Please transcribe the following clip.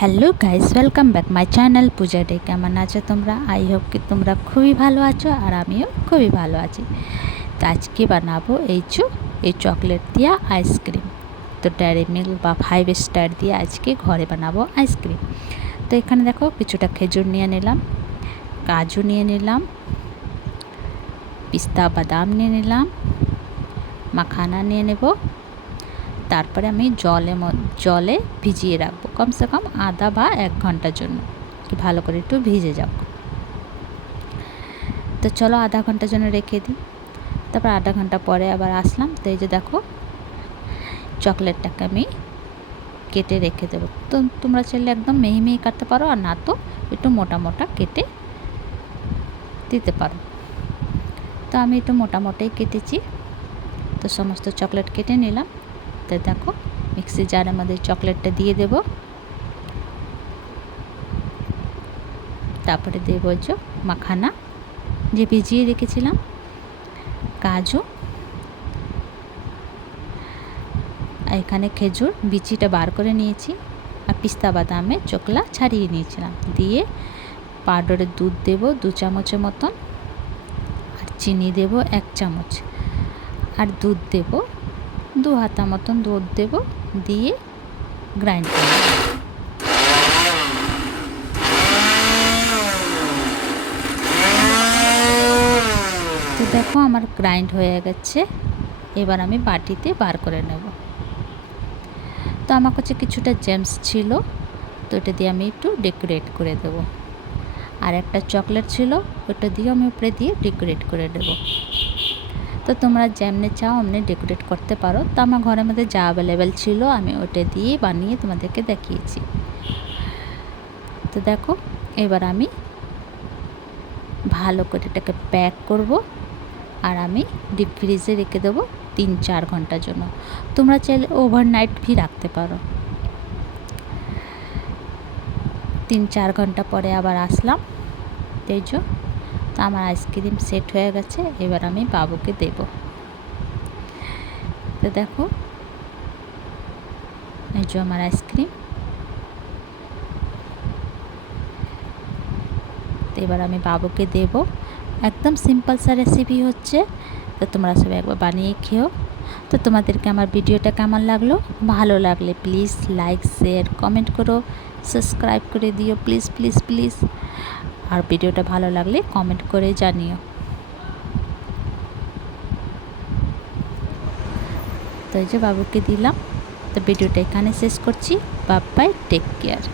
Hello guys, welcome back my channel Puja day. কেমন আছো তোমরা? আই হোপ কি তোমরা খুবই ভালো আছো আর আমিও খুবই ভালো আছি। তো আজকে বানাবো এই চকলেট দিয়া আইসক্রিম। তো ডেয়ারি মিল্ক বা 5 স্টার দিয়ে আজকে ঘরে বানাবো আইসক্রিম। তো এখানে দেখো কিছুটা খেজুর নিয়ে নিলাম, কাজু নিয়ে নিলাম, পিস্তা বাদাম নিয়ে নিলাম, মাখানা নিয়ে নেব। তারপরে আমি জলে ভিজিয়ে রাখবো কমসে কম আধা বা 1 ঘন্টার জন্য, কি ভালো করে একটু ভিজে যাক। তো চলো আধা ঘন্টার জন্য রেখে দিই। তারপর আধা ঘন্টা পরে আবার আসলাম। তো এই যে দেখো চকলেটটাকে আমি কেটে রেখে দেবো। তো তোমরা চাইলে একদম মিহি মিহি কাটতে পারো, আর না তো একটু মোটা মোটা কেটে দিতে পারো। তো আমি একটু মোটা মোটাই কেটেছি। তো সমস্ত চকলেট কেটে নিলাম। তো দেখো মিক্সি জারের মধ্যে চকলেটটা দিয়ে দেব। তারপরে দেব যে মাখানা যে ভিজিয়ে রেখেছিলাম, কাজু, এখানে খেজুর বিচিটা বার করে নিয়েছি, আর পিস্তা বাদামে চোকলা ছাড়িয়ে নিয়েছিলাম। দিয়ে পাউডারের দুধ দেব 2 চামচের মতন, আর চিনি দেব 1 চামচ, আর দুধ দেব 2 হাতা মতন দুধ দেব, দিয়ে গ্রাইন্ড করব। তো দেখো আমার গ্রাইন্ড হয়ে গেছে। এবার আমি বাটিতে বার করে নেব। তো আমার কাছে কিছুটা জেমস ছিল, তো এটা দিয়ে আমি একটু ডেকোরেট করে দেব। আর একটা চকলেট ছিল, ওটা দিয়ে আমি উপরে দিয়ে ডেকোরেট করে দেব। তো তোমরা যেমনি চাও অমনি ডেকোরেট করতে পারো। তো আমার ঘরের মধ্যে যা অ্যাভেলেবেল ছিল আমি ওটা দিয়ে বানিয়ে তোমাদেরকে দেখিয়েছি। তো দেখো এবার আমি ভালো করে এটাকে প্যাক করব, আর আমি ডিপ ফ্রিজে রেখে দেবো 3-4 ঘন্টার জন্য। তোমরা চাইলে ওভারনাইট भी রাখতে পারো। 3-4 ঘন্টা পরে আবার আসলাম। এই যে তো আমার আইসক্রিম সেট হয়ে গেছে। এবার আমি বাবুকে দেব। তো দেখো এই যে আমার আইসক্রিম। তো এবার আমি বাবুকে দেব। একদম সিম্পল সা রেসিপি হচ্ছে। তো তোমরা সবাই একবার বানিয়ে খেও। তো তোমাদেরকে আমার ভিডিওটা কেমন লাগলো? ভালো লাগলে প্লিজ লাইক, শেয়ার, কমেন্ট করো, সাবস্ক্রাইব করে দিও প্লিজ প্লিজ প্লিজ। আর ভিডিওটা ভালো লাগলে কমেন্ট করে জানিও। তো এই যে বাবুকে দিলাম। তো ভিডিওটা এখানে শেষ করছি। Bye bye, take care.